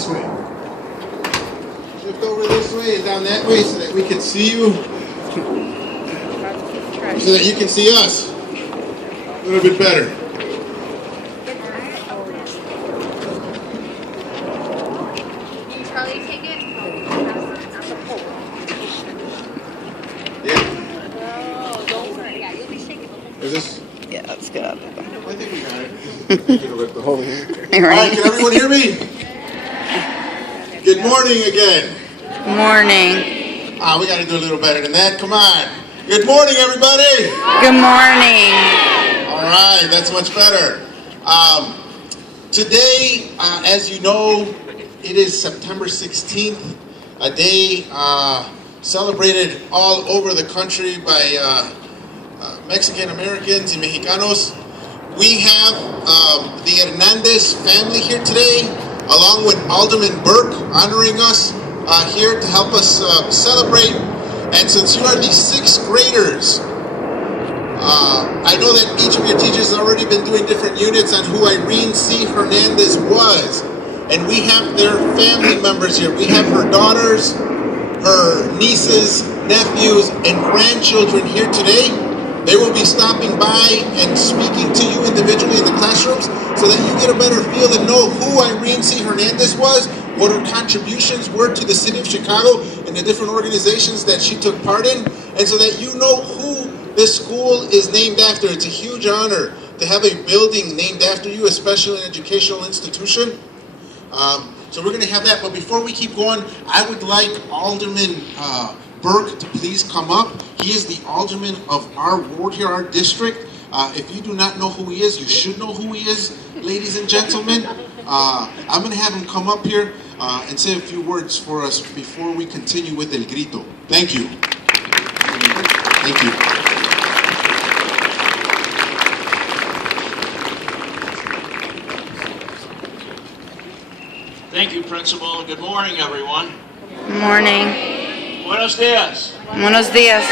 this way. Shift over this way and down that way so that we can see you. So that you can see us a little bit better. Charlie, take it. Yeah. Oh, don't worry. Yeah, you'll be shaking. Is this? Yeah, that's good. I think we got it. You can lift the whole hand. All All right, can everyone hear me? Good morning again. Morning. We got to do a little better than that. Come on. Good morning, everybody. Good morning. All right, that's much better. Today, as you know, it is September 16th, a day celebrated all over the country by Mexican Americans and Mexicanos. We have the Hernandez family here today, along with Alderman Burke, honoring us here to help us celebrate. And since you are the 6th graders, I know that each of your teachers has already been doing different units on who Irene C. Hernandez was. And we have their family members here. We have her daughters, her nieces, nephews, and grandchildren here today. They will be stopping by and speaking to you individually in the classrooms so that you get a better feel and know who Irene C. Hernandez was, what her contributions were to the city of Chicago and the different organizations that she took part in, and so that you know who this school is named after. It's a huge honor to have a building named after you, especially an educational institution. So we're going to have that, but before we keep going, I would like Alderman Burke to please come up. He is the alderman of our ward here, our district. If you do not know who he is, you should know who he is, ladies and gentlemen. I'm going to have him come up here and say a few words for us before we continue with El Grito. Thank you. Thank you. Thank you, Principal. Good morning, everyone. Morning. Buenos dias. Buenos dias.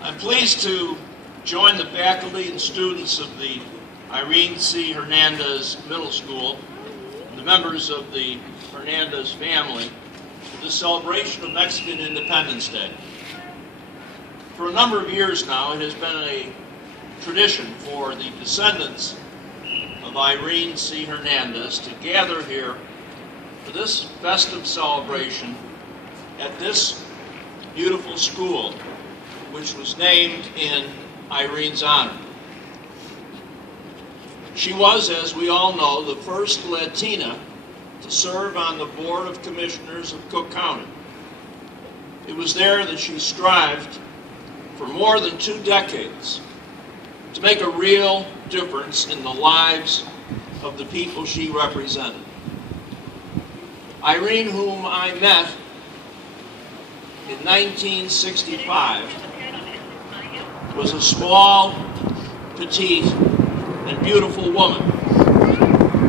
I'm pleased to join the faculty and students of the Irene C. Hernandez Middle School and the members of the Hernandez family for the celebration of Mexican Independence Day. For a number of years now, it has been a tradition for the descendants of Irene C. Hernandez to gather here for this festive celebration at this beautiful school, which was named in Irene's honor. She was, as we all know, the first Latina to serve on the Board of Commissioners of Cook County. It was there that she strived for more than 2 decades to make a real difference in the lives of the people she represented. Irene, whom I met in 1965, was a small, petite, and beautiful woman,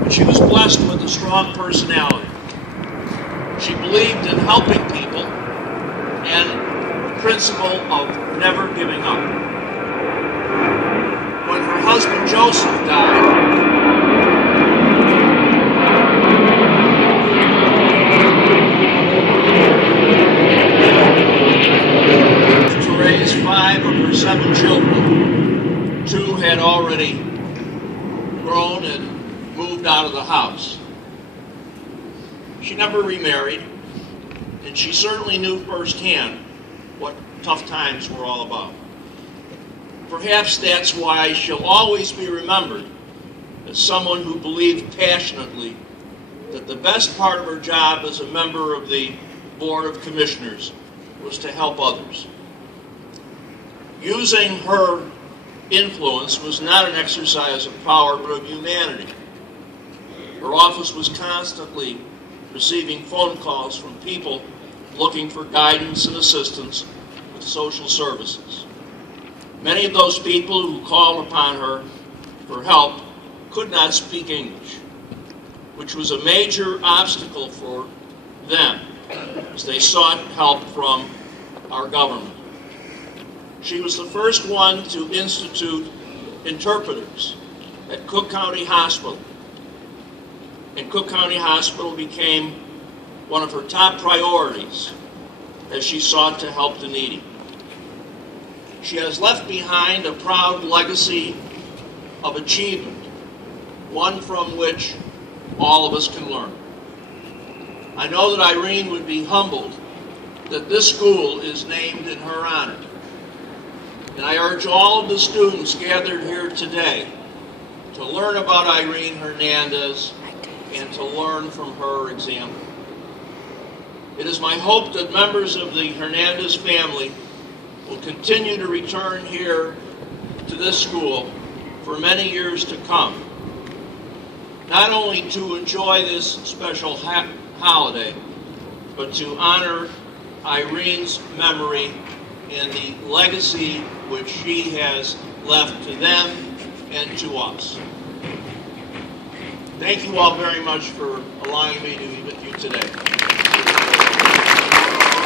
but she was blessed with a strong personality. She believed in helping people and the principle of never giving up. When her husband Joseph died, to raise 5 of her 7 children, 2 had already grown and moved out of the house. She never remarried, and she certainly knew firsthand what tough times were all about. Perhaps that's why she'll always be remembered as someone who believed passionately that the best part of her job as a member of the Board of Commissioners was to help others. Using her influence was not an exercise of power, but of humanity. Her office was constantly receiving phone calls from people looking for guidance and assistance with social services. Many of those people who called upon her for help could not speak English, which was a major obstacle for them as they sought help from our government. She was the first one to institute interpreters at Cook County Hospital and Cook County Hospital became one of her top priorities as she sought to help the needy. She has left behind a proud legacy of achievement, one from which all of us can learn. I know that Irene would be humbled that this school is named in her honor. And I urge all of the students gathered here today to learn about Irene Hernandez and to learn from her example. It is my hope that members of the Hernandez family will continue to return here to this school for many years to come, not only to enjoy this special holiday, but to honor Irene's memory and the legacy which she has left to them and to us. Thank you all very much for allowing me to be with you today.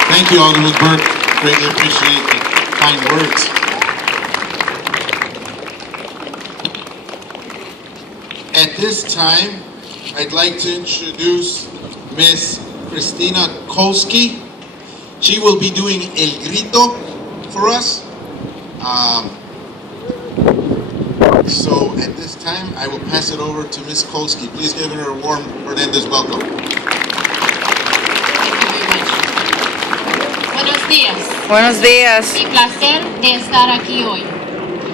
Thank you, Alderman Burke. Greatly appreciate the kind words. At this time, I'd like to introduce Miss Christina Kolsky. She will be doing El Grito for us. So at this time, I will pass it over to Miss Kolsky. Please give her a warm Hernandez welcome. Buenos días. Buenos días. Mi placer de estar aquí hoy.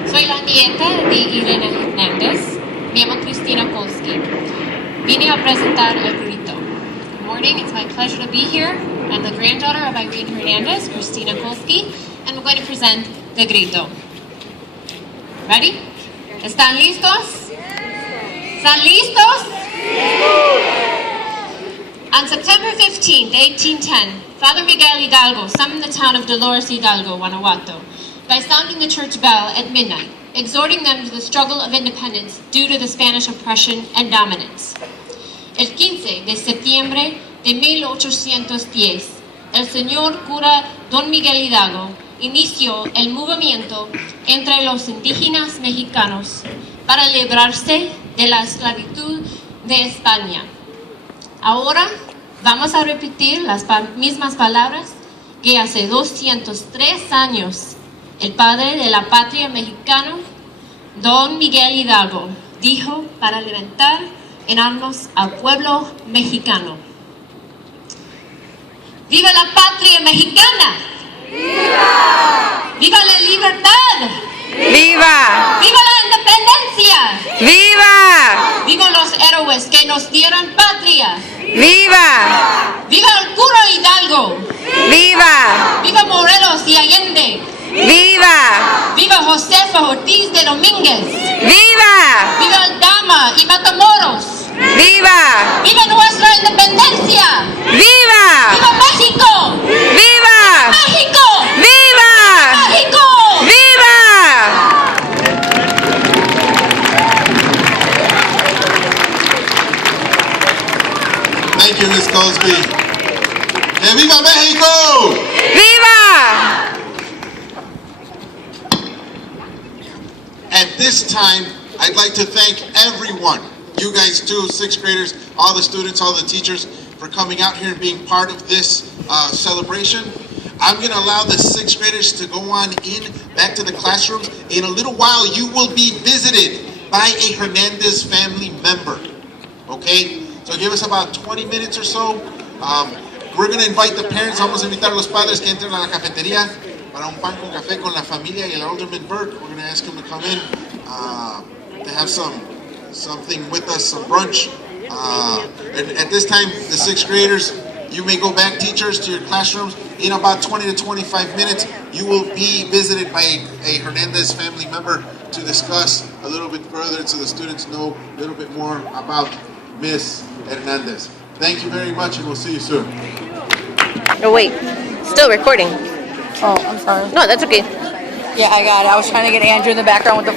Soy la nieta de Irene Hernandez. Me llamo Cristina Kolsky. Vine a presentar el Grito. Good morning. It's my pleasure to be here. I'm the granddaughter of Irene Hernandez, Cristina Kolsky, and we're going to present the Grito. Ready? ¿Están listos? ¿Están listos? On September 15, 1810, Father Miguel Hidalgo summoned the town of Dolores Hidalgo, Guanajuato, by sounding the church bell at midnight, exhorting them to the struggle of independence due to the Spanish oppression and dominance. El 15 de septiembre de 1810, el señor cura Don Miguel Hidalgo inició el movimiento entre los indígenas mexicanos para librarse de la esclavitud de España. Ahora vamos a repetir las mismas palabras que hace 203 años el padre de la patria mexicana, Don Miguel Hidalgo, dijo para levantar en armas al pueblo mexicano. ¡Viva la patria mexicana! ¡Viva! ¡Viva la libertad! ¡Viva! ¡Viva la independencia! ¡Viva! ¡Viva los héroes que nos dieron patria! ¡Viva! ¡Viva el cura Hidalgo! ¡Viva! ¡Viva Morelos y Allende! ¡Viva! ¡Viva Josefa Ortiz de Domínguez! ¡Viva! ¡Viva Aldama y Matamoros! ¡Viva! ¡Viva nuestra independencia! ¡Viva! ¡Viva México! ¡Viva! ¡México! ¡Viva! ¡México! ¡Viva! Thank you, Ms. Cosby. ¡Que viva México! ¡Viva! At this time, I'd like to thank everyone, you guys too, sixth graders, all the students, all the teachers, for coming out here and being part of this celebration. I'm going to allow the sixth graders to go on back to the classrooms. In a little while, you will be visited by a Hernandez family member. Okay? So give us about 20 minutes or so. We're going to invite the parents. Vamos a invitar a los padres que entren a la cafetería para un pan con café con la familia y el Alderman Burke. We're going to ask him to come in to have something with us, some brunch. And at this time, the sixth graders, you may go back, teachers, to your classrooms. In about 20 to 25 minutes, you will be visited by a Hernandez family member to discuss a little bit further so the students know a little bit more about Miss Hernandez. Thank you very much, and we'll see you soon. Oh wait, still recording. Oh, I'm sorry. No, that's okay. Yeah, I got it. I was trying to get Andrew in the background with the